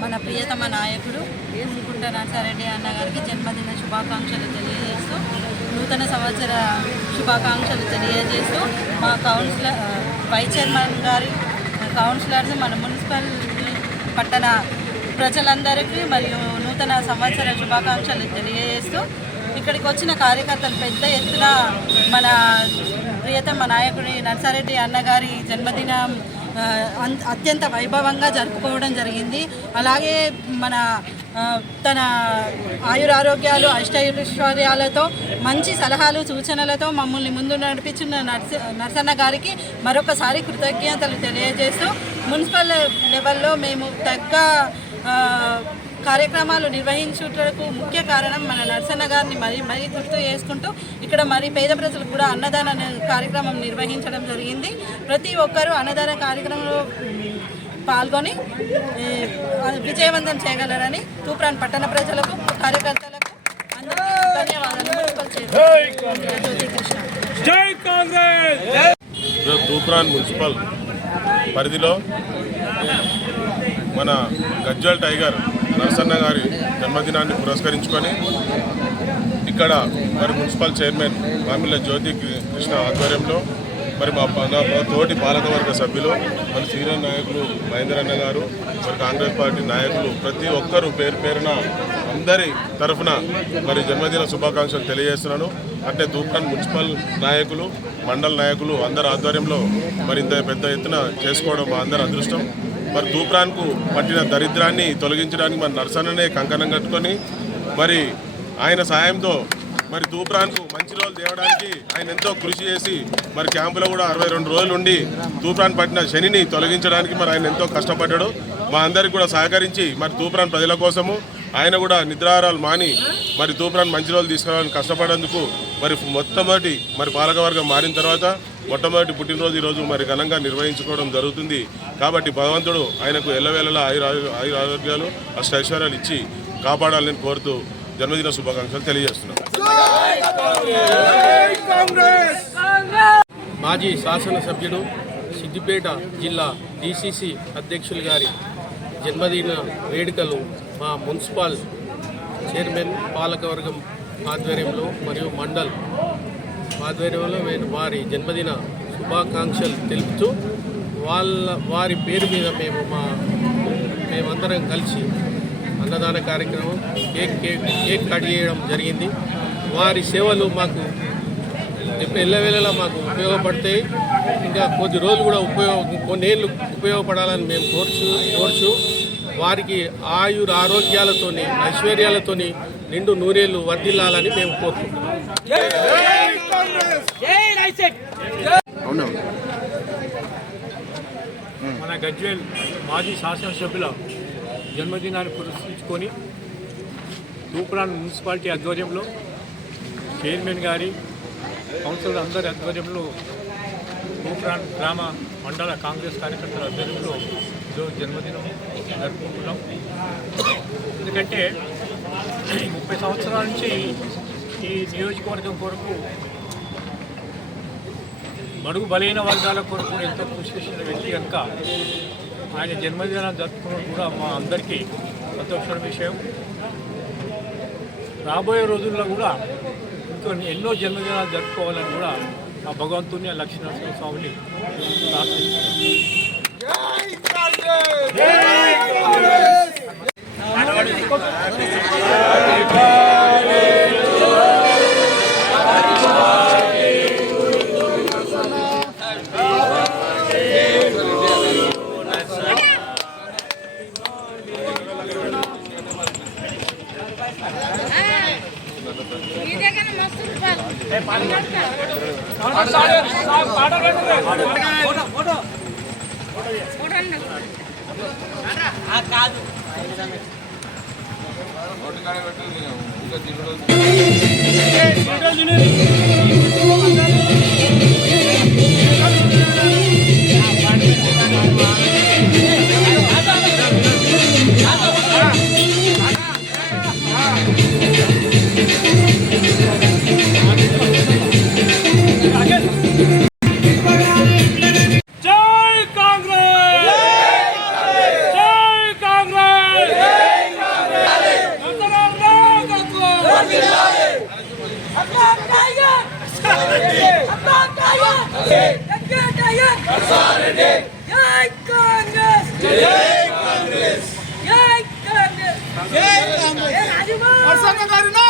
మన ప్రియతమ నాయకుడు కుంట నరసారెడ్డి అన్న గారికి జన్మదిన శుభాకాంక్షలు తెలియజేస్తూ నూతన సంవత్సర శుభాకాంక్షలు తెలియజేస్తూ మా కౌన్సిలర్ వైస్ చైర్మన్ గారి కౌన్సిలర్స్ మన మున్సిపల్ పట్టణ ప్రజలందరికీ మరియు నూతన సంవత్సర శుభాకాంక్షలు తెలియజేస్తూ ఇక్కడికి వచ్చిన కార్యకర్తలు పెద్ద ఎత్తున మన ప్రియతమ నాయకుడి నర్సారెడ్డి అన్నగారి జన్మదినం అత్యంత వైభవంగా జరుపుకోవడం జరిగింది. అలాగే మన తన ఆయురారోగ్యాలు అష్టైశ్వర్యాలతో మంచి సలహాలు సూచనలతో మమ్మల్ని ముందు నడిపించిన నర్స నర్సన్న గారికి మరొకసారి కృతజ్ఞతలు తెలియజేస్తూ మున్సిపల్ లెవెల్లో మేము తగ్గ కార్యక్రమాలు నిర్వహించుటకు ముఖ్య కారణం మన నరసన్న గారిని మరీ మరీ గుర్తు చేసుకుంటూ ఇక్కడ మరి పేద ప్రజలకు కూడా అన్నదాన కార్యక్రమం నిర్వహించడం జరిగింది. ప్రతి ఒక్కరూ అన్నదాన కార్యక్రమంలో పాల్గొని విజయవంతం చేయగలరని తూప్రాన్ పట్టణ ప్రజలకు కార్యకర్తలకు ధన్యవాదాలు జై తూప్రాన్ మున్సిపల్ పరిధిలో మన గజ్జల్ టైగర్ నరసన్న గారి జన్మదినాన్ని పురస్కరించుకొని ఇక్కడ మరి మున్సిపల్ చైర్మన్ మామిళ్ళ జ్యోతి కృష్ణ ఆధ్వర్యంలో మరి మా నా తోటి పాలకవర్గ సభ్యులు మన సీనియర్ నాయకులు మహేందర్ అన్న గారు మరి కాంగ్రెస్ పార్టీ నాయకులు ప్రతి ఒక్కరూ పేరు పేరున అందరి తరఫున మరి జన్మదిన శుభాకాంక్షలు తెలియజేస్తున్నాను. అంటే తూప్రాన్ మున్సిపల్ నాయకులు మండల నాయకులు అందరి ఆధ్వర్యంలో మరి ఇంత పెద్ద ఎత్తున చేసుకోవడం మా అందరి అదృష్టం. మరి తూప్రాన్కు పట్టిన దరిద్రాన్ని తొలగించడానికి మన నర్సన్ననే కంకణం కట్టుకొని మరి ఆయన సాయంతో మరి తూప్రాన్కు మంచి రోజులు తేవడానికి ఆయన ఎంతో కృషి చేసి మరి క్యాంపులో కూడా అరవై రెండు రోజులు ఉండి తూప్రాన్ పట్టిన శనిని తొలగించడానికి మరి ఆయన ఎంతో కష్టపడ్డాడు. మా అందరికి కూడా సహకరించి మరి తూప్రాన్ ప్రజల కోసము ఆయన కూడా నిద్రాహారాలు మాని మరి తూప్రాన్ మంచి రోజులు తీసుకురావాలని కష్టపడేందుకు మరి మొట్టమొదటి మరి పాలకవర్గం మారిన తర్వాత మొట్టమొదటి పుట్టినరోజు ఈరోజు మరి ఘనంగా నిర్వహించుకోవడం జరుగుతుంది. కాబట్టి భగవంతుడు ఆయనకు ఎల్లవేళలా ఆయుర ఆయుర ఆరోగ్యాలు అష్టైశ్వర్యాలు ఇచ్చి కాపాడాలని కోరుతూ జన్మదిన శుభాకాంక్షలు తెలియజేస్తున్నాను మాజీ శాసనసభ్యుడు సిద్దిపేట జిల్లా డిసిసి అధ్యక్షులు గారి జన్మదిన వేడుకలు మా మున్సిపల్ చైర్మన్ పాలకవర్గం ఆధ్వర్యంలో మరియు మండల్ ఆధ్వర్యంలో మేము వారి జన్మదిన శుభాకాంక్షలు తెలుపుతూ వాళ్ళ వారి పేరు మీద మేము మా మేమందరం కలిసి అన్నదాన కార్యక్రమం కేక్ కేక్ కేక్ కట్ చేయడం జరిగింది. వారి సేవలు మాకు ఎల్లవేళలా మాకు ఉపయోగపడతాయి. ఇంకా కొద్ది రోజులు కూడా ఉపయోగ కొన్నేళ్ళు ఉపయోగపడాలని మేము కోర్చు కోర్చు వారికి ఆయుర ఆరోగ్యాలతోని ఐశ్వర్యాలతోని నిండు నూరేళ్ళు వర్ధిల్లాలని మేము కోరుకుంటున్నాం. మన గజ్వేల్ మాజీ శాసనసభ్యుల జన్మదినాన్ని పురస్కరించుకొని తూప్రాన్ మున్సిపాలిటీ ఆధ్వర్యంలో చైర్మన్ గారి కౌన్సిలర్ అందరి ఆధ్వర్యంలో తూప్రాన్ గ్రామ మండల కాంగ్రెస్ కార్యకర్తల ఆధ్వర్యంలో ఈరోజు జన్మదినం జరుపుకుంటున్నాం. ఎందుకంటే ముప్పై సంవత్సరాల నుంచి ఈ నియోజకవర్గం కొరకు బడుగు బలైన వర్గాల కొరకు ఎంతో కృషి చేసిన వ్యక్తి కనుక ఆయన జన్మదినాన్ని జరుపుకోవడం కూడా మా అందరికీ సంతోషమైన విషయం. రాబోయే రోజుల్లో కూడా ఇంకో ఎన్నో జన్మదినాలు జరుపుకోవాలని కూడా ఆ భగవంతుని ఆ లక్ష్మీనరసింహ స్వామిని ప్రార్థిస్తున్నాను. జై కాంగ్రెస్ జై కాంగ్రెస్ నరసన్న